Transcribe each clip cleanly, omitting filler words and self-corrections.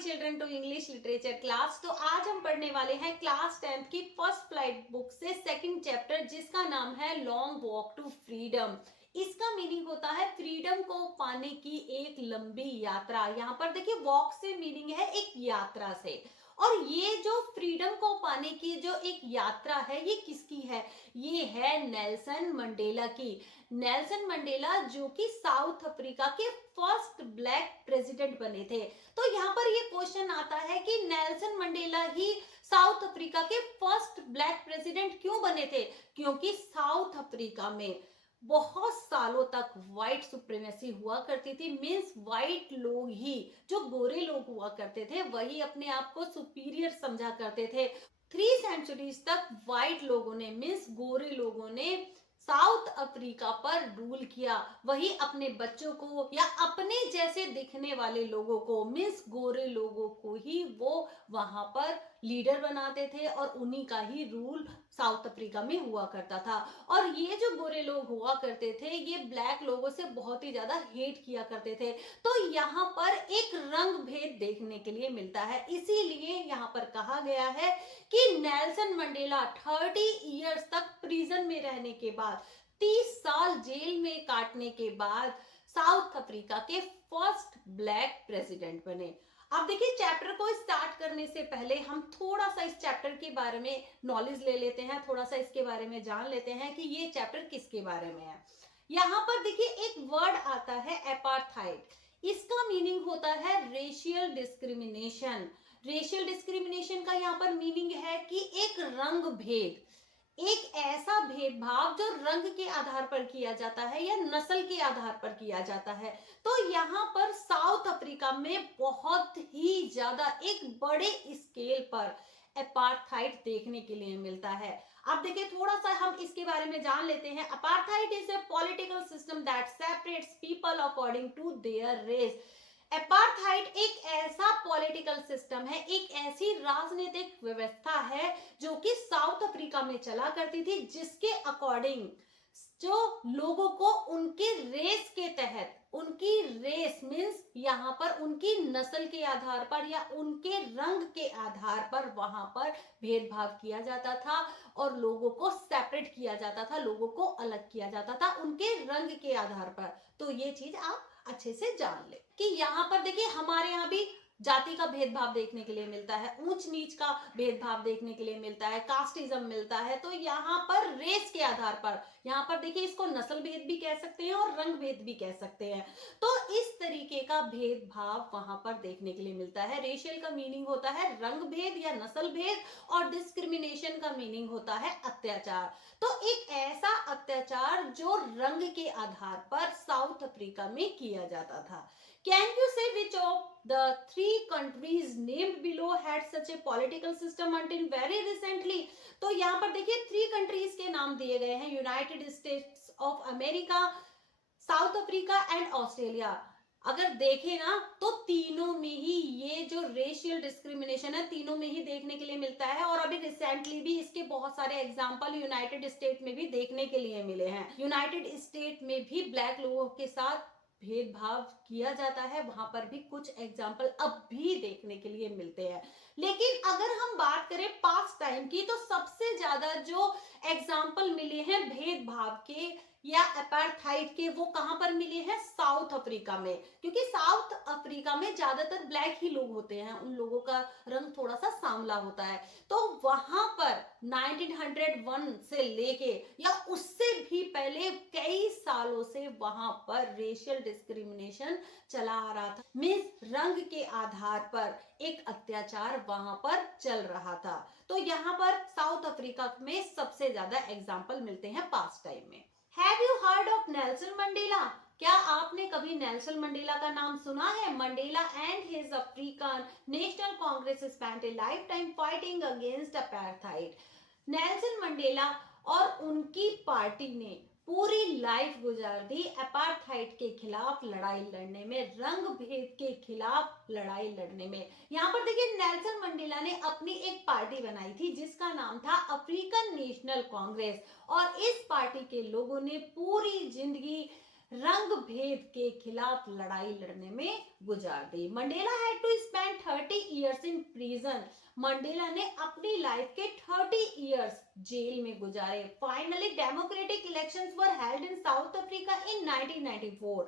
Children to English literature class. तो आज हम पढ़ने वाले हैं क्लास 10th की फर्स्ट फ्लाइट बुक से सेकंड चैप्टर, जिसका नाम है लॉन्ग वॉक टू फ्रीडम। इसका मीनिंग होता है फ्रीडम को पाने की एक लंबी यात्रा। यहाँ पर देखिए वॉक से मीनिंग है एक यात्रा से। और ये जो फ्रीडम को पाने की जो एक यात्रा है ये किसकी है? ये है नेल्सन मंडेला की। नेल्सन मंडेला जो कि साउथ अफ्रीका के फर्स्ट ब्लैक प्रेसिडेंट बने थे। तो यहाँ पर ये क्वेश्चन आता है कि नेल्सन मंडेला ही साउथ अफ्रीका के फर्स्ट ब्लैक प्रेसिडेंट क्यों बने थे? क्योंकि साउथ अफ्रीका में बहुत सालों तक व्हाइट सुप्रीमेसी हुआ करती थी। मींस व्हाइट लोग ही, जो गोरे लोग हुआ करते थे, वही अपने आप को सुपीरियर समझा करते थे। 3 सेंचुरीज तक व्हाइट लोगों ने, मींस गोरे लोगों ने साउथ अफ्रीका पर रूल किया। वही अपने बच्चों को या अपने जैसे दिखने वाले लोगों को, मींस गोरे लोगों को ही वो वहां पर लीडर बनाते थे और उन्हीं का ही रूल साउथ अफ्रीका में हुआ करता था। और ये जो गोरे लोग हुआ करते थे ये ब्लैक लोगों से बहुत ही ज्यादा हेट किया करते थे। तो यहाँ पर एक रंग भेद देखने के लिए मिलता है। इसीलिए यहाँ पर कहा गया है कि नेल्सन मंडेला 30 इयर्स तक प्रिजन में रहने के बाद, 30 साल जेल में काटने के बाद साउथ अफ्रीका के फर्स्ट ब्लैक प्रेसिडेंट बने। अब देखिए चैप्टर को स्टार्ट करने से पहले हम थोड़ा सा इस चैप्टर के बारे में नॉलेज ले लेते हैं, थोड़ा सा इसके बारे में जान लेते हैं कि ये चैप्टर किसके बारे में है। यहाँ पर देखिए एक वर्ड आता है एपार्थाइड। इसका मीनिंग होता है रेशियल डिस्क्रिमिनेशन। रेशियल डिस्क्रिमिनेशन का यहाँ पर मीनिंग है कि एक रंग भेद, एक ऐसा भेदभाव जो रंग के आधार पर किया जाता है या नस्ल के आधार पर किया जाता है। तो यहाँ पर साउथ अफ्रीका में बहुत ही ज्यादा एक बड़े स्केल पर अपार्थाइड देखने के लिए मिलता है। अब देखिए थोड़ा सा हम इसके बारे में जान लेते हैं। Apartheid is a political system that separates people according to their race. Apartheid एक ऐसा पॉलिटिकल सिस्टम है, एक ऐसी राजनीतिक व्यवस्था है जो कि साउथ अफ्रीका में चला करती थी, जिसके अकॉर्डिंग जो लोगों को उनके रेस के तहत, उनकी रेस मींस यहाँ पर उनकी नस्ल के आधार पर या उनके रंग के आधार पर वहां पर भेदभाव किया जाता था और लोगों को सेपरेट किया जाता था, लोगों को अलग किया जाता था उनके रंग के आधार पर। तो ये चीज आप अच्छे से जान ले कि यहाँ पर देखिए हमारे यहाँ भी जाति का भेदभाव देखने के लिए मिलता है, ऊंच नीच का भेदभाव देखने के लिए मिलता है, कास्टिज्म मिलता है। तो यहाँ पर रेस के आधार पर, यहाँ पर देखिए इसको नस्ल भेद भी कह सकते हैं और रंग भेद भी कह सकते हैं। तो इस तरीके का भेदभाव वहां पर देखने के लिए मिलता है। रेशियल का मीनिंग होता है रंग भेद या नस्ल भेद और डिस्क्रिमिनेशन का मीनिंग होता है अत्याचार। तो एक ऐसा अत्याचार जो रंग के आधार पर साउथ अफ्रीका में किया जाता था। Can you say which of the 3 countries named below had such a political system until very recently? तो यहाँ पर देखिए 3 कंट्रीज के नाम दिए गए हैं, United states of America, south Africa and Australia. अगर देखें ना तो तीनों में ही ये जो रेशियल डिस्क्रिमिनेशन है तीनों में ही देखने के लिए मिलता है। और अभी रिसेंटली भी इसके बहुत सारे एग्जांपल यूनाइटेड स्टेट में भी देखने के लिए मिले हैं। यूनाइटेड स्टेट में भी ब्लैक लोगों के साथ भेदभाव किया जाता है, वहां पर भी कुछ एग्जाम्पल अब भी देखने के लिए मिलते हैं। लेकिन अगर हम बात करें पास्ट टाइम की तो सबसे ज्यादा जो एग्जाम्पल मिले हैं भेदभाव के या अपार्थाइड के, वो कहां पर मिले हैं? साउथ अफ्रीका में। क्योंकि साउथ अफ्रीका में ज्यादातर ब्लैक ही लोग होते हैं, उन लोगों का रंग थोड़ा सा सांवला होता है। तो वहां पर 1901 से लेके या उससे भी पहले कई सालों से वहां पर रेशियल डिस्क्रिमिनेशन चला आ रहा था। मींस रंग के आधार पर एक अत्याचार वहां पर चल रहा था। तो यहाँ पर साउथ अफ्रीका में सबसे ज्यादा एग्जाम्पल मिलते हैं पास्ट टाइम में। Have you heard of Nelson Mandela? क्या आपने कभी नेल्सन मंडेला का नाम सुना है? Mandela and his African National Congress spent A life time fighting against apartheid. Nelson Mandela और उनकी पार्टी ने पूरी लाइफ गुजार दी अपार्थाइड के खिलाफ लड़ाई लड़ने में, रंग भेद के खिलाफ लड़ाई लड़ने में। यहाँ पर देखिए नेल्सन मंडेला ने अपनी एक पार्टी बनाई थी जिसका नाम था अफ्रीकन नेशनल कांग्रेस। और इस पार्टी के लोगों ने पूरी जिंदगी रंग भेद के खिलाफ लड़ाई लड़ने में गुजार दी। Mandela had to spend 30 years in prison. Mandela ने अपनी लाइफ के 30 इयर्स जेल में गुजारे। Finally democratic elections were held in South Africa in 1994।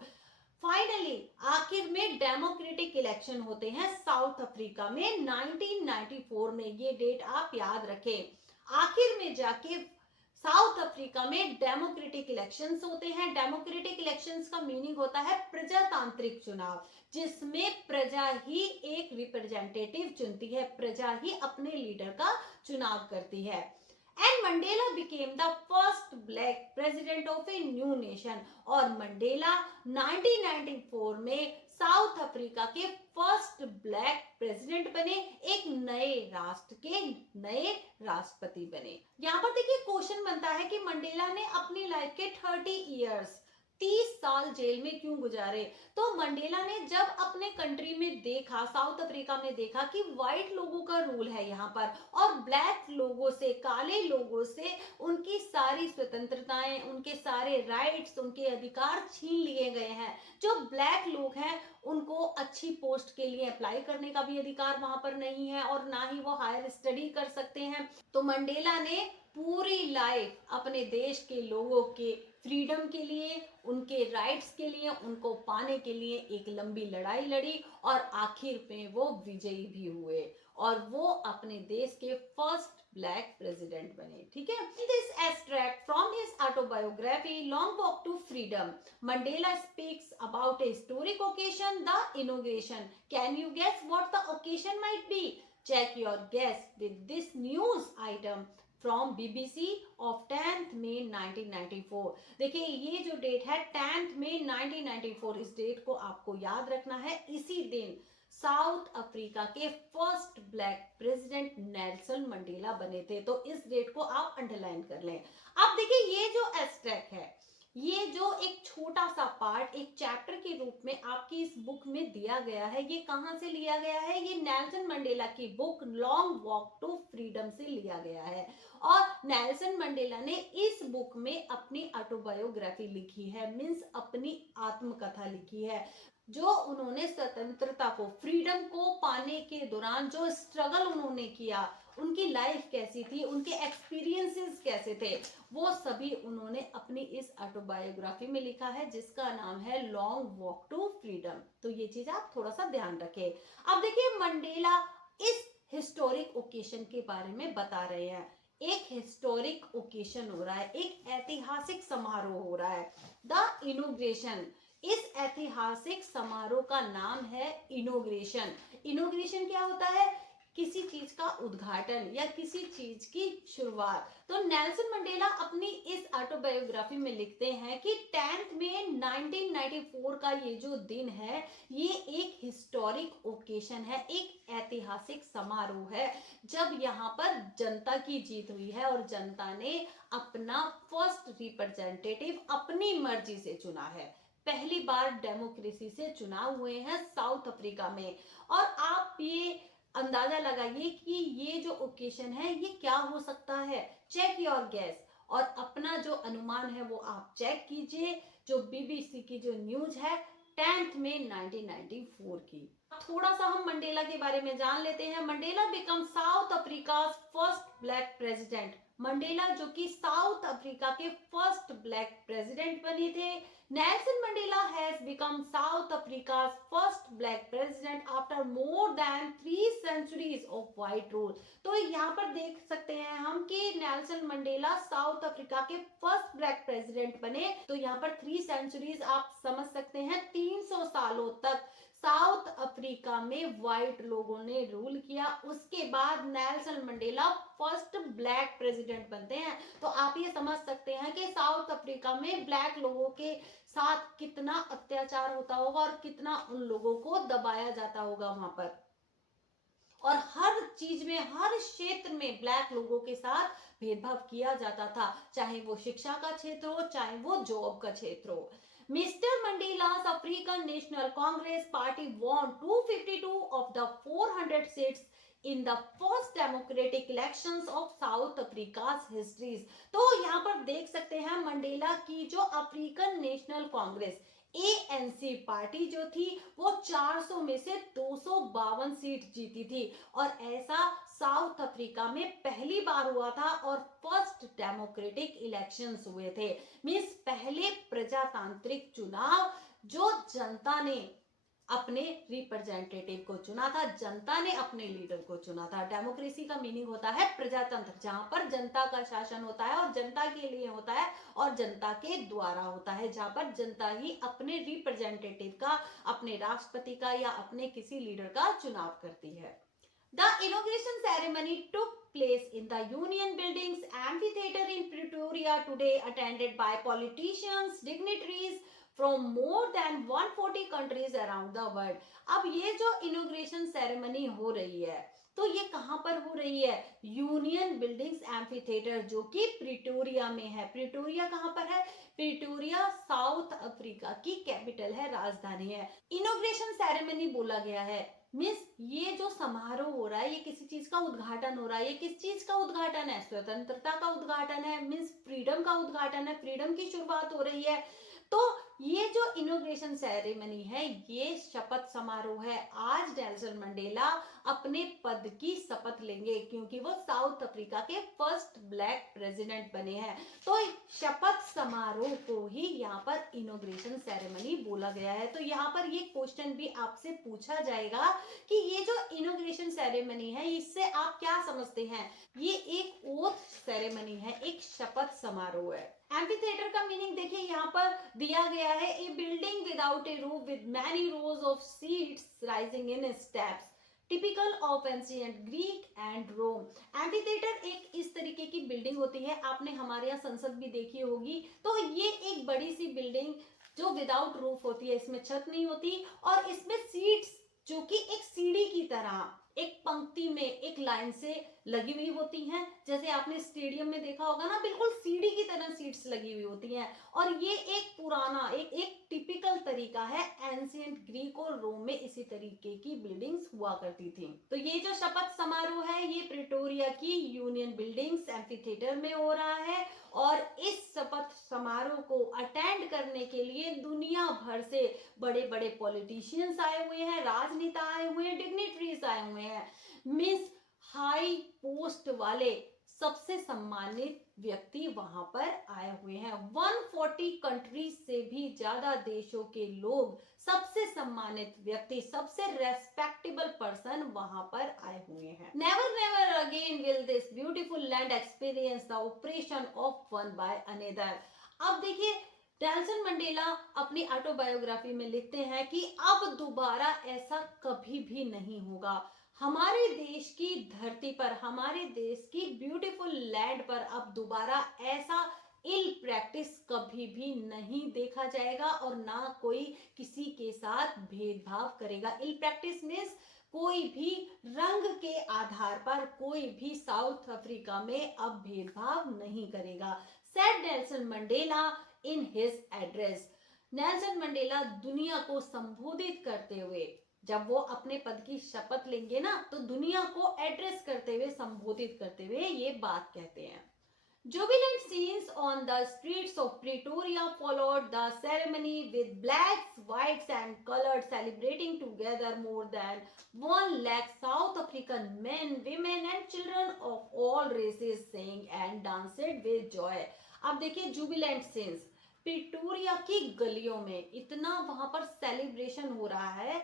Finally आखिर में डेमोक्रेटिक इलेक्शन होते हैं साउथ अफ्रीका में 1994 में। ये डेट आप याद रखें। आखिर में जाके साउथ अफ्रीका में डेमोक्रेटिक इलेक्शंस होते हैं। डेमोक्रेटिक इलेक्शंस का मीनिंग होता है प्रजातांत्रिक चुनाव, जिसमें प्रजा ही एक रिप्रेजेंटेटिव चुनती है, प्रजा ही अपने लीडर का चुनाव करती है। And Mandela became the first black president of a new nation. और मंडेला 1994 में साउथ अफ्रीका के फर्स्ट ब्लैक प्रेसिडेंट बने, एक नए राष्ट्र के नए राष्ट्रपति बने। यहाँ पर देखिए क्वेश्चन बनता है कि मंडेला ने अपनी लाइफ के 30 इयर्स 30 साल जेल में क्यों गुजारे। तो मंडेला ने जब अपने कंट्री में देखा, साउथ अफ्रीका में देखा कि व्हाइट लोगों का रूल है यहाँ पर और ब्लैक लोगों से, काले लोगों से उनकी सारी स्वतंत्रताएं, उनके सारे राइट्स, उनके अधिकार छीन लिए गए हैं। जो ब्लैक लोग हैं उनको अच्छी पोस्ट के लिए अप्लाई करने का भी अधिकार वहां पर नहीं है और ना ही वो हायर स्टडी कर सकते हैं। तो मंडेला ने पूरी लाइफ अपने देश के लोगों के फ्रीडम के लिए, उनके राइट्स के लिए, उनको पाने के लिए एक लंबी लड़ाई लड़ी और आखिर में वो विजयी भी हुए और वो अपने देश के फर्स्ट ब्लैक प्रेसिडेंट बने। ठीक है। This extract from his autobiography long walk to freedom, Mandela speaks about a historic occasion, the inauguration. Can you guess what the occasion might be? Check your guess with this news item from BBC of 10th May 1994। देखिए ये जो date है 10th May 1994, इस date को आपको याद रखना है। इसी दिन साउथ अफ्रीका के first black president Nelson Mandela बने थे। तो इस डेट को आप अंडरलाइन कर लें। अब देखिए ये जो एक्सट्रैक्ट है, ये जो एक छोटा सा पार्ट एक चैप्टर के रूप में आपकी इस बुक में दिया गया है, ये कहां से लिया गया है? ये नेल्सन मंडेला की book long walk to freedom से लिया गया है। और नेल्सन मंडेला ने इस बुक में अपनी ऑटोबायोग्राफी लिखी है, मीन्स अपनी आत्मकथा लिखी है। जो उन्होंने स्वतंत्रता को, फ्रीडम को पाने के दौरान जो स्ट्रगल उन्होंने किया, उनकी लाइफ कैसी थी, उनके एक्सपीरियंसेस कैसे थे, वो सभी उन्होंने अपनी इस ऑटोबायोग्राफी में लिखा है, जिसका नाम है लॉन्ग वॉक टू फ्रीडम। तो ये चीज आप थोड़ा सा ध्यान रखें। अब देखिए मंडेला इस हिस्टोरिक ओकेजन के बारे में बता रहे हैं। एक हिस्टोरिक ओकेजन हो रहा है, एक ऐतिहासिक समारोह हो रहा है, द इनॉग्रेशन। इस ऐतिहासिक समारोह का नाम है इनॉग्रेशन। इनॉग्रेशन क्या होता है? किसी चीज का उद्घाटन या किसी चीज की शुरुआत। तो नेल्सन मंडेला अपनी इस ऑटोबायोग्राफी में लिखते हैं कि 10th मई 1994 का ये जो दिन है, ये एक हिस्टोरिक ओकेजन है, एक ऐतिहासिक समारोह है, जब यहाँ पर जनता की जीत हुई है और जनता ने अपना फर्स्ट रिप्रेजेंटेटिव अपनी मर्जी से चुना है। पहली बार डेमोक्रेसी से चुनाव हुए हैं साउथ अफ्रीका में। और आप ये अंदाजा लगाइए कि ये जो ओकेजन है ये क्या हो सकता है। चेक योर गैस, और अपना जो अनुमान है वो आप चेक कीजिए। जो बीबीसी की जो न्यूज है 10th May 1994 की। थोड़ा सा हम मंडेला के बारे में जान लेते हैं। Mandela become south Africa first black president. Mandela जो कि साउथ अफ्रीका के फर्स्ट ब्लैक प्रेसिडेंट बने थे। Nelson Mandela has become south Africa first black president after more than 3 centuries of white rule. तो यहाँ पर देख सकते हैं हम कि नेल्सन मंडेला साउथ अफ्रीका के फर्स्ट ब्लैक प्रेसिडेंट बने। तो यहाँ पर 3 centuries आप समझ सकते हैं, 300 सालों तक साउथ अफ्रीका में व्हाइट लोगों ने रूल किया। उसके बाद Nelson Mandela first black president बनते हैं। तो आप ये समझ सकते हैं कि साउथ अफ्रीका में ब्लैक लोगों के साथ कितना अत्याचार होता होगा और कितना उन लोगों को दबाया जाता होगा वहां पर। और हर चीज में, हर क्षेत्र में ब्लैक लोगों के साथ भेदभाव किया जाता था, चाहे वो शिक्षा का क्षेत्र हो, चाहे वो जॉब का क्षेत्र हो। Mister Mandela's African National Congress Party won 252 of the 400 seats in the first democratic elections of South Africa's history's. तो यहाँ पर देख सकते हैं मंडेला की जो African National Congress ANC party जो थी वो 400 में से 252 सीट जीती थी, और ऐसा साउथ अफ्रीका में पहली बार हुआ था और फर्स्ट डेमोक्रेटिक इलेक्शंस हुए थे। मींस पहले प्रजातांत्रिक चुनाव जो जनता ने अपने रिप्रेजेंटेटिव को चुना था, जनता ने अपने लीडर को चुना था। डेमोक्रेसी का मीनिंग होता है प्रजातंत्र, जहां पर जनता का शासन होता है और जनता के लिए होता है और जनता के द्वारा होता है, जहां पर जनता ही अपने रिप्रेजेंटेटिव का, अपने राष्ट्रपति का या अपने किसी लीडर का चुनाव करती है। The inauguration ceremony took place in the Union Buildings amphitheater in Pretoria today, attended by politicians, dignitaries from more than 140 countries around the world। अब ये जो इनोग्रेशन सेरेमनी हो रही है तो ये कहां पर हो रही है? यूनियन बिल्डिंग्स एम्फीथिएटर, जो कि प्रिटोरिया में है। प्रिटोरिया कहां पर है? प्रिटोरिया साउथ अफ्रीका की कैपिटल है, राजधानी है। इनोग्रेशन सेरेमनी बोला गया है मीन्स ये जो समारोह हो रहा है ये किसी चीज का उद्घाटन हो रहा है। ये किस चीज का उद्घाटन है? स्वतंत्रता का उद्घाटन है, मीन्स फ्रीडम का उद्घाटन है, फ्रीडम की शुरुआत हो रही है। तो ये जो इनोग्रेशन सेरेमनी है ये शपथ समारोह है। आज नेल्सन मंडेला अपने पद की शपथ लेंगे क्योंकि वो साउथ अफ्रीका के फर्स्ट ब्लैक प्रेसिडेंट बने हैं। तो शपथ समारोह को ही यहाँ पर इनोग्रेशन सेरेमनी बोला गया है। तो यहाँ पर ये क्वेश्चन भी आपसे पूछा जाएगा कि ये जो इनोग्रेशन सेरेमनी है इससे आप क्या समझते हैं? ये एक ओथ सेरेमनी है, एक शपथ समारोह है। एम्फीथिएटर का मीनिंग देखिए यहाँ पर दिया गया है, a building without a roof with many rows of seats rising in steps, typical of ancient Greek and Rome. Amphitheatre एक इस तरीके की बिल्डिंग होती है, आपने हमारे यहाँ संसद भी देखी होगी। तो ये एक बड़ी सी बिल्डिंग जो विदाउट रूफ होती है, इसमें छत नहीं होती और इसमें सीट्स जो कि एक सीढ़ी की तरह एक पंक्ति में एक लाइन से लगी हुई होती हैं। जैसे आपने स्टेडियम में देखा होगा ना, बिल्कुल सीढ़ी की तरह सीट्स लगी हुई होती हैं। और ये एक पुराना एक टिपिकल तरीका है, एंशिएंट ग्रीक और रोम में इसी तरीके की बिल्डिंग्स हुआ करती थी। तो ये जो शपथ समारोह है ये प्रिटोरिया की यूनियन बिल्डिंग्स एम्फीथिएटर में हो रहा है और इस शपथ समारोह को अटेंड करने के लिए दुनिया भर से बड़े बड़े पॉलिटिशियंस आए हुए हैं, राजनेता आए हुए हैं, डिग्निटरीज आए हुए हैं। मींस हाई पोस्ट वाले सबसे सम्मानित व्यक्ति वहां पर आए हुए हैं। 140 कंट्रीज से भी ज्यादा देशों के लोग, सबसे सम्मानित व्यक्ति, सबसे रेस्पेक्टेबल पर्सन वहां पर आए हुए हैं। Never never again will this beautiful land experience the operation of one by another. अब देखिए नेल्सन मंडेला अपनी ऑटोबायोग्राफी में लिखते हैं कि अब दोबारा ऐसा कभी भी नहीं होगा। हमारे देश की धरती पर, हमारे देश की ब्यूटीफुल लैंड पर अब दोबारा ऐसा इल प्रैक्टिस कभी भी नहीं देखा जाएगा और ना कोई किसी के साथ भेदभाव करेगा। इल प्रैक्टिस मीन्स कोई भी रंग के आधार पर कोई भी साउथ अफ्रीका में अब भेदभाव नहीं करेगा, said Nelson Mandela in his address. Nelson Mandela दुनिया को संबोधित करते हुए, जब वो अपने पद की शपथ लेंगे ना, तो दुनिया को एड्रेस करते हुए, संबोधित करते हुए ये बात कहते हैं। Jubilant scenes on the streets of Pretoria followed the ceremony with blacks, whites and colors celebrating together. More than 1 lakh South African men, women and children of all races sang and danced with joy। अब देखिए Jubilant scenes, Pretoria की गलियों में इतना वहां पर celebration हो रहा है।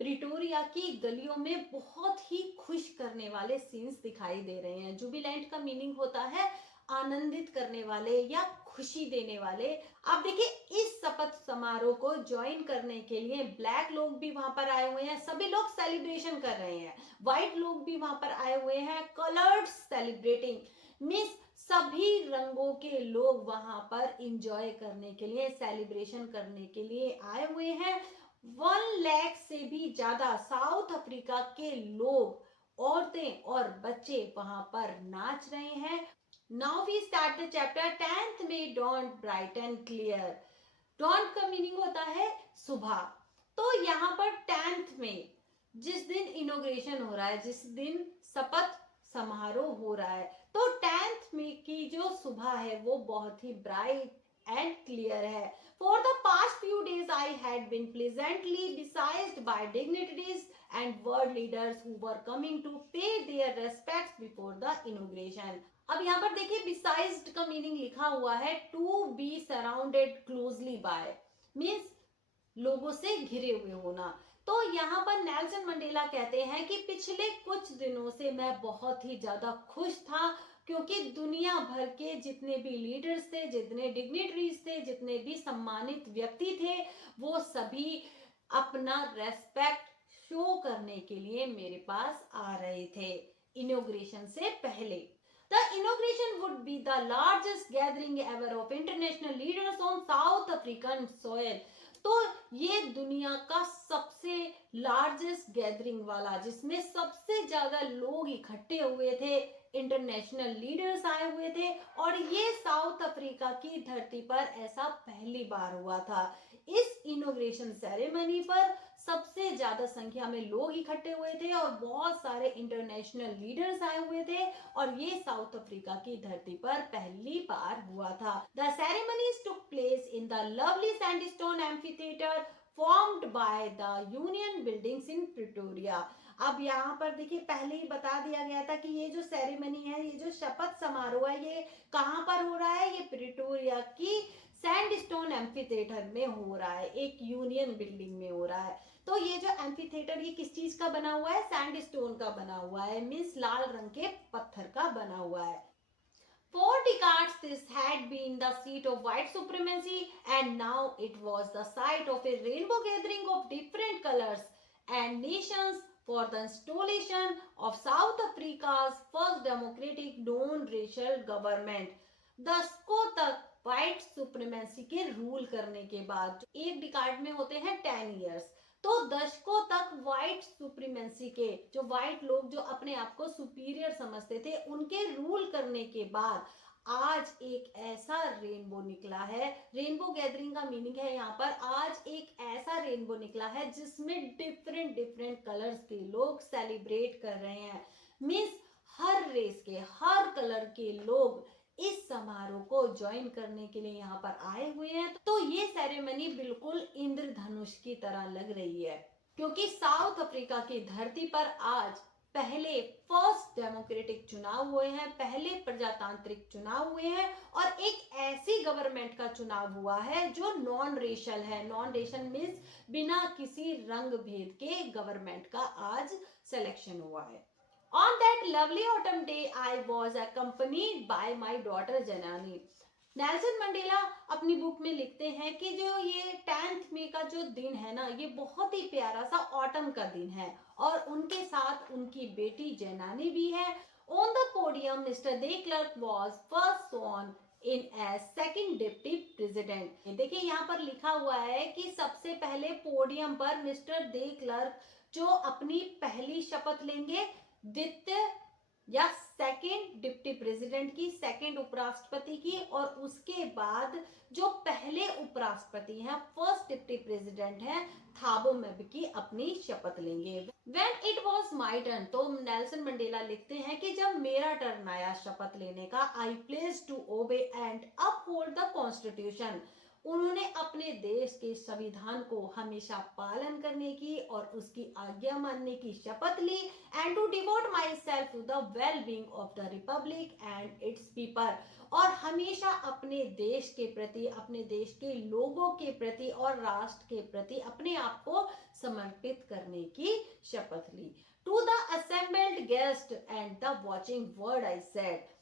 प्रिटोरिया की गलियों में बहुत ही खुश करने वाले सीन्स दिखाई दे रहे हैं। जुबिलेंट का मीनिंग होता है आनंदित करने वाले या खुशी देने वाले। आप देखिए इस शपथ समारोह को ज्वाइन करने के लिए ब्लैक लोग भी वहां पर आए हुए हैं, सभी लोग सेलिब्रेशन कर रहे हैं। व्हाइट लोग भी वहां पर आए हुए हैं, कलर्ड सेलिब्रेटिंग मींस सभी रंगों के लोग वहां पर इंजॉय करने के लिए, सेलिब्रेशन करने के लिए आए हुए हैं। 1 लाख से भी ज्यादा साउथ अफ्रीका के लोग, औरतें और बच्चे वहां पर नाच रहे हैं। Now we start the chapter 10th में dawn bright and clear। dawn का मीनिंग होता है सुबह। तो यहाँ पर 10th में जिस दिन इनॉग्रेशन हो रहा है, जिस दिन शपथ समारोह हो रहा है, तो 10th मई की जो सुबह है वो बहुत ही ब्राइट एंड क्लियर है. For the past few days I had been pleasantly besieged by dignitaries and world leaders who were coming to pay their respects before the inauguration. अब यहाँ पर देखिए बिसाइज्ड का मीनिंग लिखा हुआ है to be surrounded closely by, means लोगों से घिरे हुए होना. तो यहाँ पर नेल्सन मंडेला कहते हैं कि पिछले कुछ दिनों से मैं बहुत ही ज्यादा खुश था, क्योंकि दुनिया भर के जितने भी लीडर्स थे, जितने डिग्निटरीज थे, जितने भी सम्मानित व्यक्ति थे, वो सभी अपना रेस्पेक्ट शो करने के लिए मेरे पास आ रहे थे इनॉग्रेशन से पहले. The inauguration would be the largest gathering ever of international leaders on South African soil. तो ये दुनिया का सबसे लार्जेस्ट गैदरिंग वाला, जिसमें सबसे ज्यादा लोग इकट्ठे हुए थे, इंटरनेशनल लीडर्स आए हुए थे, और ये साउथ अफ्रीका की धरती पर ऐसा पहली बार हुआ था. इस इनॉग्रेशन सेरेमनी पर सबसे ज्यादा संख्या में लोग इकट्ठे हुए थे और बहुत सारे इंटरनेशनल लीडर्स आए हुए थे, और ये साउथ अफ्रीका की धरती पर पहली बार हुआ था. The ceremonies took place in the lovely sandstone amphitheatre formed by the union buildings in Pretoria. अब यहाँ पर देखिए पहले ही बता दिया गया था कि ये जो सेरेमनी है, ये जो शपथ समारोह है, ये कहाँ पर हो रहा है, ये प्रिटोरिया की सैंडस्टोन एम्फीथिएटर में हो रहा है, एक यूनियन बिल्डिंग में हो रहा है. तो ये जो एम्फीथिएटर, ये किस चीज का बना हुआ है, सैंडस्टोन का बना हुआ है, मींस लाल रंग के पत्थर का बना हुआ है. For decades, this had been the seat of white supremacy, and now it was the site of a rainbow gathering of different colors and nations for the installation of South Africa's first democratic non-racial government. दशकों तक white supremacy के rule करने के बाद, एक डिकार्ड में होते हैं 10 इयर्स, तो दशकों तक व्हाइट सुप्रीमेसी के, जो व्हाइट लोग जो अपने आप को सुपीरियर समझते थे, उनके रूल करने के बाद आज एक ऐसा रेनबो निकला है. रेनबो गैदरिंग का मीनिंग है यहाँ पर, आज एक ऐसा रेनबो निकला है जिसमें डिफरेंट डिफरेंट कलर्स के लोग सेलिब्रेट कर रहे हैं. मीन्स हर रेस के, हर कलर के लोग इस समारोह को ज्वाइन करने के लिए यहाँ पर आए हुए हैं. तो ये सेरेमनी बिल्कुल इंद्रधनुष की तरह लग रही है, क्योंकि साउथ अफ्रीका की धरती पर आज पहले फर्स्ट डेमोक्रेटिक चुनाव हुए हैं, पहले प्रजातांत्रिक चुनाव हुए हैं, और एक ऐसी गवर्नमेंट का चुनाव हुआ है जो नॉन रेशल है. नॉन रेशल मीन्स बिना किसी रंग भेद के गवर्नमेंट का आज सिलेक्शन हुआ है. On that lovely autumn day, I was accompanied by my daughter Janani. Nelson Mandela अपनी बुक में लिखते हैं कि जो ये 10th मई का जो दिन है ना, ये बहुत ही प्यारा सा ऑटम का दिन है, और उनके साथ उनकी बेटी जैनानी भी है. On the podium mister de Klerk was first sworn in as second deputy president. देखिए यहाँ पर लिखा हुआ है कि सबसे पहले पोडियम पर मिस्टर दे क्लर्क जो अपनी पहली शपथ लेंगे, द्वितीय या सेकंड डिप्टी प्रेसिडेंट की, सेकंड उपराष्ट्रपति की, और उसके बाद जो पहले उपराष्ट्रपति हैं, फर्स्ट डिप्टी प्रेसिडेंट हैं, थाबो म्बेकी अपनी शपथ लेंगे. When it was my turn, तो नेल्सन मंडेला लिखते हैं कि जब मेरा टर्न आया शपथ लेने का, I pledged to obey and uphold the constitution. उन्होंने अपने देश के संविधान को हमेशा पालन करने की और उसकी आज्ञा मानने की शपथ ली, and to devote myself to the well being of the republic and its people, और हमेशा अपने देश के प्रति, अपने देश के लोगों के प्रति और राष्ट्र के प्रति अपने आप को समर्पित करने की शपथ ली. To the assembled guest and the watching world I said.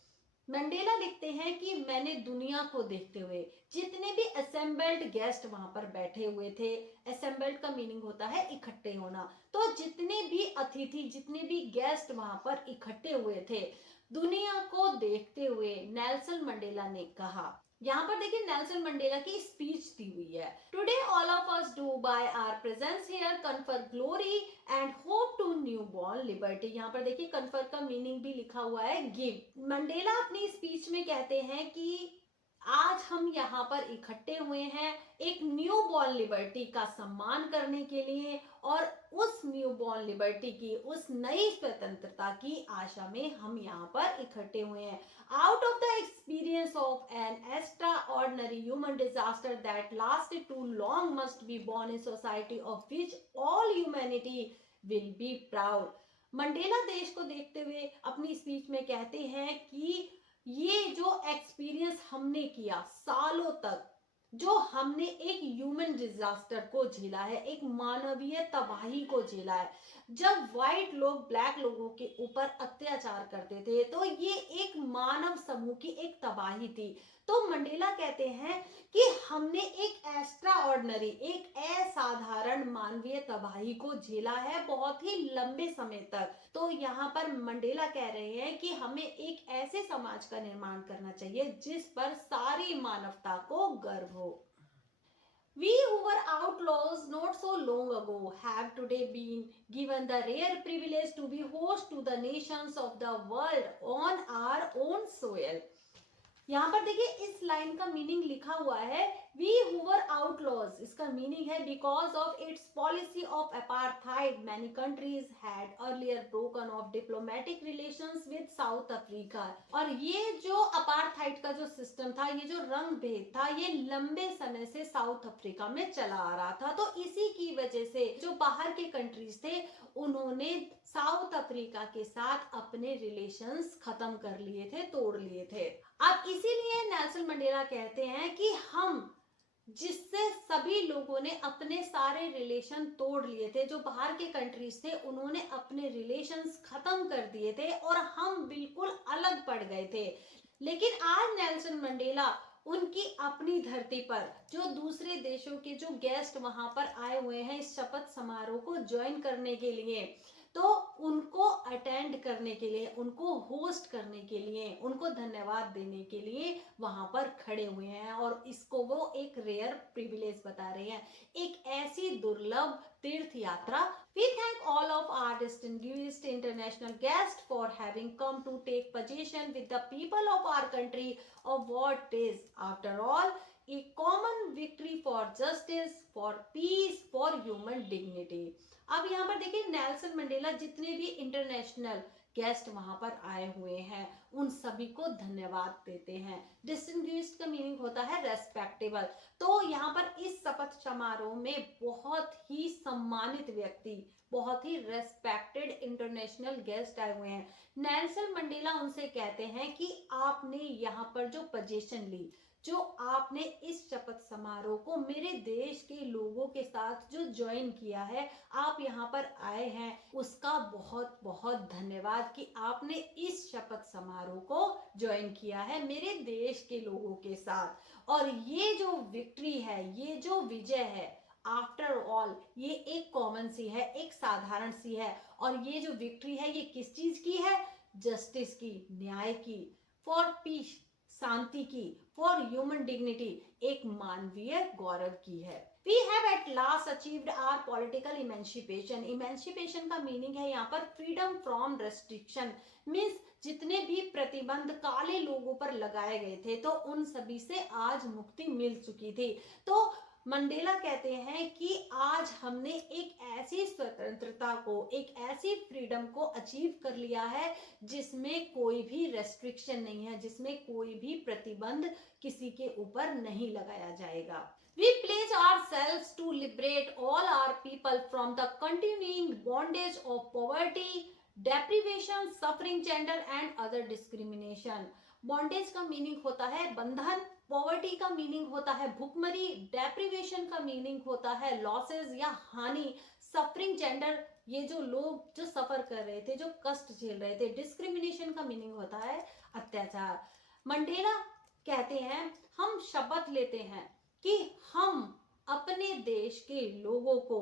Mandela लिखते हैं कि मैंने दुनिया को देखते हुए, जितने भी असेंबल्ड गेस्ट वहां पर बैठे हुए थे, असेंबल्ड का मीनिंग होता है इकट्ठे होना, तो जितने भी अतिथि, जितने भी गेस्ट वहां पर इकट्ठे हुए थे, दुनिया को देखते हुए नेल्सन मंडेला ने कहा. यहाँ पर देखिए नेल्सन मंडेला की स्पीच दी हुई है. Today all of us do by our presence here confer glory and hope to newborn liberty. यहाँ पर देखिए कन्फर का मीनिंग भी लिखा हुआ है गिव. मंडेला अपनी स्पीच में कहते हैं कि आज हम यहाँ पर इकट्ठे हुए हैं एक न्यू बॉर्न लिबर्टी का सम्मान करने के लिए और उस न्यू बॉर्न लिबर्टी की, उस नई स्वतंत्रता की आशा में हम यहाँ पर इकट्ठे हुए हैं। Out of the experience of an extraordinary human disaster that lasted too long must be born in society of which all humanity will be proud. Mandela देश को देखते हुए अपनी स्पीच में कहते हैं कि ये जो एक्सपीरियंस हमने किया सालों तक, जो हमने एक ह्यूमन डिजास्टर को झेला है, एक मानवीय तबाही को झेला है, जब व्हाइट लोग ब्लैक लोगों के ऊपर अत्याचार करते थे तो ये एक मानव समूह की एक तबाही थी। तो मंडेला कहते हैं कि हमने एक एक्स्ट्रा ऑर्डिनरी, एक असाधारण मानवीय तबाही को झेला है बहुत ही लंबे समय तक। तो यहाँ पर मंडेला कह रहे हैं कि हमें एक ऐसे समाज का निर्माण करना चाहिए जिस पर सारी मानवता को गर्व हो। We who were outlaws not so long ago have today been given the rare privilege to be host to the nations of the world on our own soil. यहाँ पर देखिए इस लाइन का मीनिंग लिखा हुआ है वी हु वर आउटलॉज। इसका meaning है because of its policy of apartheid many countries had earlier broken of diplomatic relations with south Africa. और ये जो अपार्थाइड का जो सिस्टम था, ये जो रंग भेद था, ये लंबे समय से साउथ अफ्रीका में चला आ रहा था। तो इसी की वजह से जो बाहर के कंट्रीज थे उन्होंने साउथ अफ्रीका के साथ अपने रिलेशंस खत्म कर लिए थे, तोड़ लिए थे। अब इसीलिए नेल्सन मंडेला कहते हैं कि हम जिससे सभी लोगों ने अपने सारे रिलेशन तोड़ लिए थे, जो बाहर के कंट्रीज थे उन्होंने अपने रिलेशंस खत्म कर दिए थे और हम बिल्कुल अलग पड़ गए थे। लेकिन आज नेल्सन मंडेला उनकी अपनी धरती पर जो दूसरे देशों के जो गेस्ट वहां पर आए हुए हैं इस शपथ समारोह को ज्वाइन करने के लिए, तो उनको अटेंड करने के लिए, उनको होस्ट करने के लिए, उनको धन्यवाद देने के लिए वहां पर खड़े हुए हैं और इसको वो एक रेयर प्रिविलेज बता रहे हैं, एक ऐसी दुर्लभ तीर्थ यात्रा। We thank all of our distinguished international guests for having come to take possession with the people of our country of what is, after all, a common victory for justice, for peace, for human dignity. अब यहाँ पर देखिए Nelson Mandela जितने भी international guest वहां पर आए हुए हैं उन सभी को धन्यवाद देते हैं। डिस्टिंग्विश्ड का मीनिंग होता है रेस्पेक्टेबल। तो यहाँ पर इस शपथ समारोह में बहुत ही सम्मानित व्यक्ति, बहुत ही रेस्पेक्टेड इंटरनेशनल गेस्ट आए हुए हैं। नेल्सन मंडेला उनसे कहते हैं कि आपने यहाँ पर जो पोजीशन ली, जो आपने इस शपथ समारोह को मेरे देश के लोगों के साथ जो ज्वाइन किया है, आप यहाँ पर आए हैं, उसका बहुत बहुत धन्यवाद कि आपने इस शपथ समारोह को ज्वाइन किया है मेरे देश के लोगों के साथ। और ये जो विक्ट्री है, ये जो विजय है, आफ्टर ऑल ये एक कॉमन सी है, एक साधारण सी है। और ये जो विक्ट्री है ये किस चीज की है? जस्टिस की, न्याय की, फॉर पीस, शांति की, फॉर ह्यूमन डिग्निटी, एक मानवीय गौरव की है। We have at last achieved our political emancipation. Emancipation का मीनिंग है यहाँ पर freedom from restriction, मीन्स जितने भी प्रतिबंध काले लोगों पर लगाए गए थे तो उन सभी से आज मुक्ति मिल चुकी थी। तो मंडेला कहते हैं कि आज हमने एक ऐसी स्वतंत्रता को, एक ऐसी फ्रीडम को अचीव कर लिया है जिसमें कोई भी रेस्ट्रिक्शन नहीं है, जिसमें कोई भी प्रतिबंध किसी के ऊपर नहीं लगाया जाएगा। We pledge ourselves to liberate all our people from the continuing bondage of poverty, deprivation, suffering, gender and other discrimination. Bondage का मीनिंग होता है बंधन, पॉवर्टी का मीनिंग होता है भुखमरी, डेप्रिवेशन का मीनिंग होता है लॉसेस या हानि, सफरिंग, जेंडर ये जो लोग जो सफर कर रहे थे, जो कष्ट झेल रहे थे, डिस्क्रिमिनेशन का मीनिंग होता है अत्याचार। मंडेला कहते हैं हम शपथ लेते हैं कि हम अपने देश के लोगों को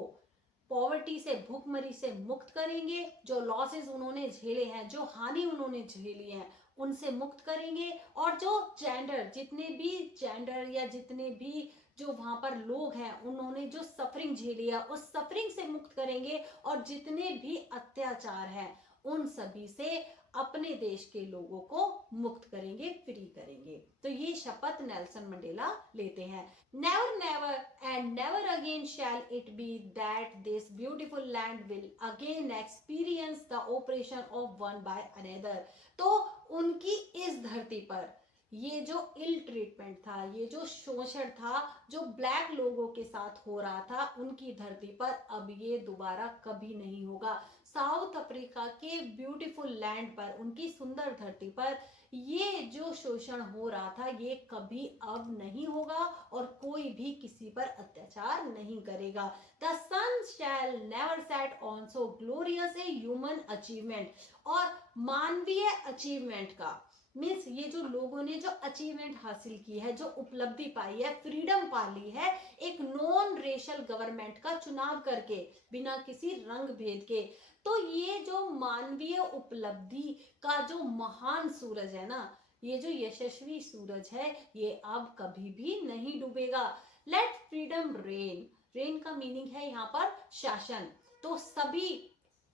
पॉवर्टी से, भूखमरी से मुक्त करेंगे, जो लॉसेस उन्होंने झेले हैं, जो हानि उन्होंने झेली है उनसे मुक्त करेंगे, और जो जेंडर, जितने भी जेंडर या जितने भी जो वहां पर लोग हैं उन्होंने जो सफरिंग झेली है उस सफरिंग से मुक्त करेंगे, और जितने भी अत्याचार हैं उन सभी से अपने देश के लोगों को मुक्त करेंगे, फ्री करेंगे। तो ये शपथ नेल्सन मंडेला लेते हैं। Never never and never again shall it be that this beautiful land will again experience the operation of one by another. तो उनकी इस धरती पर ये जो इल ट्रीटमेंट था, ये जो शोषण था, जो ब्लैक लोगों के साथ हो रहा था उनकी धरती पर, अब ये दोबारा कभी नहीं होगा। साउथ अफ्रीका के ब्यूटीफुल लैंड पर, उनकी सुंदर धरती पर ये जो शोषण हो रहा था ये कभी अब नहीं होगा और कोई भी किसी पर अत्याचार नहीं करेगा। The sun shall never set on so glorious a human achievement. और मानवीय अचीवमेंट का मीन्स ये जो लोगों ने जो अचीवमेंट हासिल की है, जो उपलब्धि पाई है, फ्रीडम पा ली है, एक नॉन रेशल गवर्नमेंट का चुनाव करके, बिना किसी रंग भेद के। तो ये जो मानवीय उपलब्धि का जो महान सूरज है ना, ये जो यशस्वी सूरज है, ये अब कभी भी नहीं डूबेगा। Let freedom reign. रेन का मीनिंग है यहाँ पर शासन। तो सभी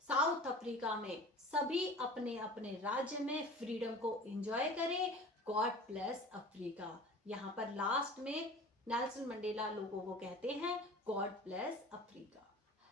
साउथ अफ्रीका में सभी अपने अपने राज्य में फ्रीडम को एंजॉय करें। God bless Africa. यहाँ पर लास्ट में नेल्सन मंडेला लोगों को कहते हैं God bless Africa.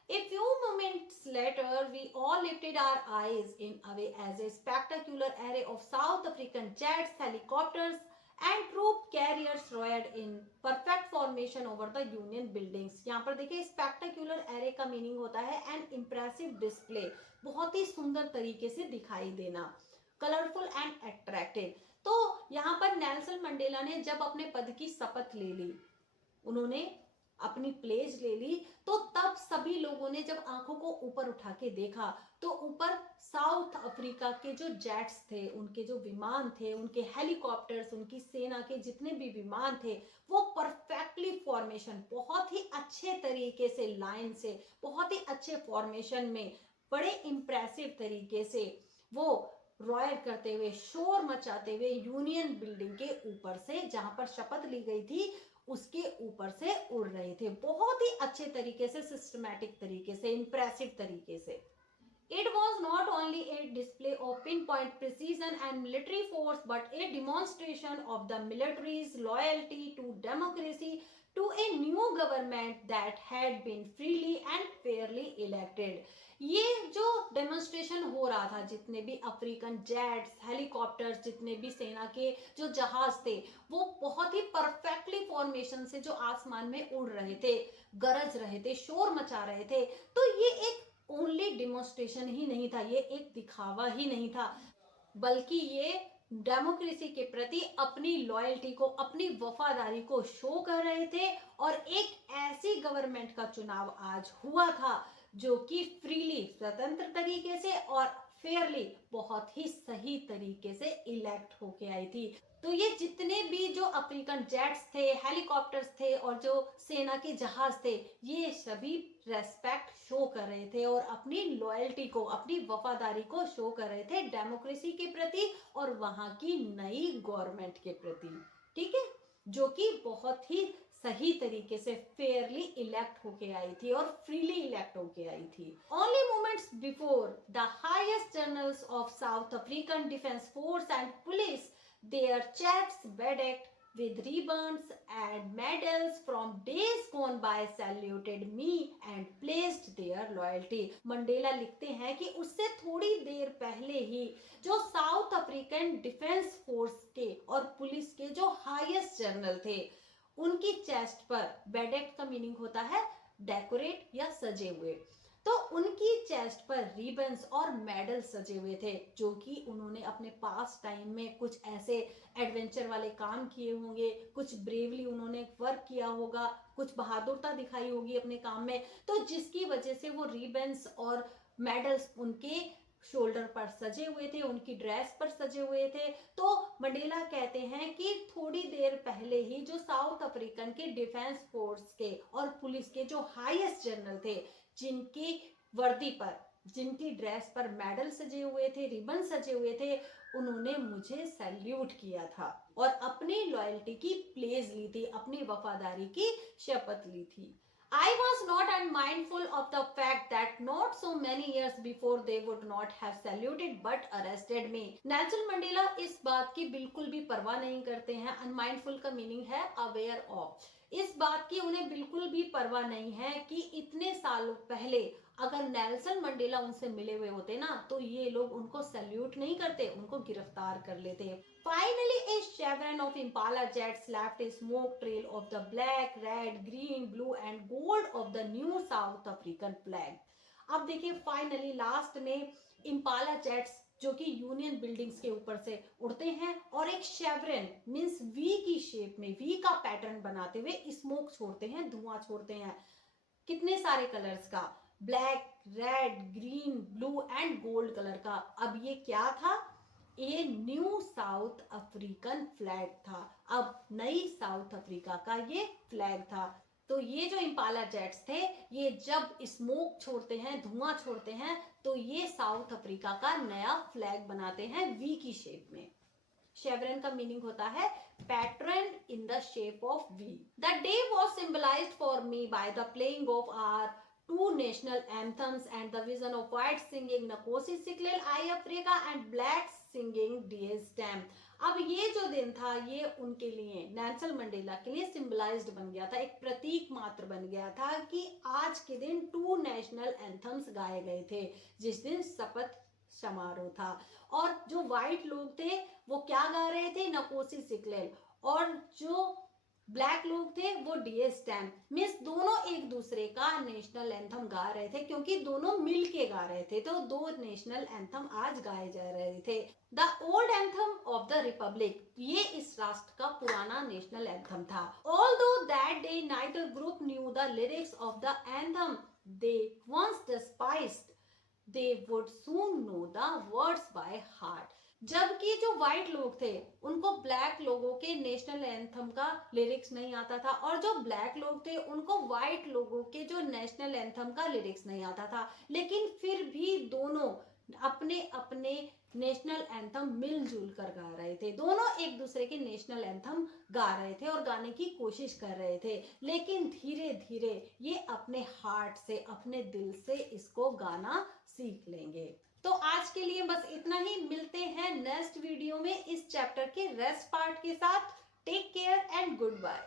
A few moments later, we all lifted our eyes in away as a spectacular array of South African jets, helicopters, and troop carriers roared in perfect formation over the Union buildings। यहाँ पर देखिए spectacular array का meaning होता है an impressive display, बहुत ही सुंदर तरीके से दिखाई देना, कलरफुल एंड अट्रैक्टिव। तो यहाँ पर नेल्सन मंडेला ने जब अपने पद की शपथ ले ली, उन्होंने अपनी प्लेज ले ली, तो तब सभी लोगों ने जब आंखों को ऊपर उठा के देखा तो ऊपर साउथ अफ्रीका के जो जेट्स थे, उनके जो विमान थे, उनके हेलीकॉप्टर्स, उनकी सेना के जितने भी विमान थे, वो परफेक्टली फॉर्मेशन, बहुत ही अच्छे तरीके से लाइन से, बहुत ही अच्छे फॉर्मेशन में, बड़े इंप्रेसिव तरीके से वो रॉयल करते हुए, शोर मचाते हुए यूनियन बिल्डिंग के ऊपर से, जहां पर शपथ ली गई थी उसके ऊपर से उड़ रहे थे, बहुत ही अच्छे तरीके से, सिस्टमैटिक तरीके से, इंप्रेसिव तरीके से। It was not only a display of pinpoint precision and military force, but a demonstration of the military's loyalty to democracy, to a new government that had been freely and fairly elected। ये जो demonstration हो रहा था, जितने भी African jets, helicopters, जितने भी सेना के जो जहाज थे, वो बहुत ही परफेक्टली फॉर्मेशन से जो आसमान में उड़ रहे थे, गरज रहे थे, शोर मचा रहे थे। तो ये एक ओनली डेमोन्स्ट्रेशन ही नहीं था, ये एक दिखावा ही नहीं था, बल्कि ये डेमोक्रेसी के प्रति अपनी लॉयल्टी को, अपनी वफादारी को शो कर रहे थे। और एक ऐसी गवर्नमेंट का चुनाव आज हुआ था जो कि फ्रीली, स्वतंत्र तरीके से और फेयरली, बहुत ही सही तरीके से इलेक्ट होके आई थी। तो ये जितने भी जो अफ्रीकन जेट्स थे, हेलीकॉप्टर्स थे और जो सेना के जहाज थे, ये सभी रेस्पेक्ट शो कर रहे थे और अपनी लॉयल्टी को, अपनी वफादारी को शो कर रहे थे डेमोक्रेसी के प्रति और वहां की नई गवर्नमेंट के प्रति। ठीक है, जो कि बहुत ही सही तरीके से फेयरली इलेक्ट होके आई थी और फ्रीली इलेक्ट होके आई थी। Only moments before the highest generals of south African defence force and police, their chests bedecked with ribbons and medals from days gone by, saluted me and placed their loyalty। Mandela लिखते हैं कि उससे थोड़ी देर पहले ही जो south African defence force के और police के जो हाईएस्ट जनरल थे, उनकी चेस्ट पर, बेडेक्ड का मीनिंग होता है डेकोरेट या सजे हुए, तो उनकी चेस्ट पर रिबन्स और मेडल सजे हुए थे, जो कि उन्होंने अपने पास टाइम में कुछ ऐसे एडवेंचर वाले काम किए होंगे, कुछ ब्रेवली उन्होंने वर्क किया होगा, कुछ बहादुरता दिखाई होगी अपने काम में, तो जिसकी वजह से वो रिबन्स और मेडल्स उनके शोल्डर पर सजे हुए थे, उनकी ड्रेस पर सजे हुए थे। तो मंडेला कहते हैं कि थोड़ी देर पहले ही जो साउथ अफ्रीकन के डिफेंस फोर्स के और पुलिस के जो हाईएस्ट जनरल थे, जिनकी वर्दी पर, जिनकी ड्रेस पर मेडल सजे हुए थे, रिबन सजे हुए थे, उन्होंने मुझे सैल्यूट किया था और अपनी लॉयल्टी की प्लेज ली थी, अपनी वफादारी की शपथ ली थी। I was not unmindful of the fact that not so many years before they would not have saluted but arrested me. Nelson Mandela इस बात की बिल्कुल भी परवाह नहीं करते हैं. अनमाइंडफुल का मीनिंग है अवेयर ऑफ. इस बात की उन्हें बिल्कुल भी परवाह नहीं है कि इतने सालों पहले अगर नेल्सन मंडेला उनसे मिले हुए होते ना तो ये लोग उनको सैल्यूट नहीं करते, उनको गिरफ्तार कर लेते. Finally, a chevron of Impala jets left a smoke trail of the black, red, green, blue and gold of the new South African flag. अब देखिए फाइनली लास्ट में इम्पाला जेट्स जो कि यूनियन बिल्डिंग्स के ऊपर से उड़ते हैं और एक शेवरन मींस वी की शेप में वी का पैटर्न बनाते हुए स्मोक छोड़ते हैं, धुआं छोड़ते हैं. कितने सारे कलर्स का, black, red, green, blue and gold colour का. अब ये क्या था? ये न्यू साउथ अफ्रीकन फ्लैग था. अब नई साउथ अफ्रीका का ये फ्लैग था. तो ये जो इम्पाला जेट्स थे ये जब स्मोक छोड़ते हैं, धुआं छोड़ते हैं तो ये साउथ अफ्रीका का नया फ्लैग बनाते हैं वी की शेप में. शेवरन का मीनिंग होता है pattern in the shape of V. The day was symbolised for me by the playing of our two national anthems and the vision of white singing Nkosi Sikelel I Afrika and black singing DS Stamp. अब ये जो दिन था ये उनके लिए, Nelson Mandela के लिए सिंबलाइज्ड बन गया था, एक प्रतीक मात्र बन गया था कि आज के दिन 2 नेशनल एंथम्स गाए गए थे जिस दिन शपथ समारोह था. और जो व्हाइट लोग थे वो क्या गा रहे थे? नकोसी सिकलेल. और जो ब्लैक लोग थे वो डीएस स्टैम्प. मीन्स दोनों एक दूसरे का नेशनल एंथम गा रहे थे क्योंकि दोनों मिल के गा रहे थे. तो 2 नेशनल एंथम आज गाए जा रहे थे. The old anthem of the republic, ये इस राष्ट्र का पुराना नेशनल एंथम था. Although that day neither group knew the lyrics of the anthem they once despised, they would soon know the words by heart. जबकि जो व्हाइट लोग थे उनको ब्लैक लोगों के नेशनल एंथम का लिरिक्स नहीं आता था और जो ब्लैक लोग थे उनको व्हाइट लोगों के जो नेशनल एंथम का लिरिक्स नहीं आता था. लेकिन फिर भी दोनों अपने अपने नेशनल एंथम मिलजुल कर गा रहे थे. दोनों एक दूसरे के नेशनल एंथम गा रहे थे और गाने की कोशिश कर रहे थे. लेकिन धीरे धीरे ये अपने हार्ट से, अपने दिल से इसको गाना सीख लेंगे. तो आज के लिए बस इतना ही. मिलते हैं नेक्स्ट वीडियो में इस चैप्टर के रेस्ट पार्ट के साथ. Take care and good bye.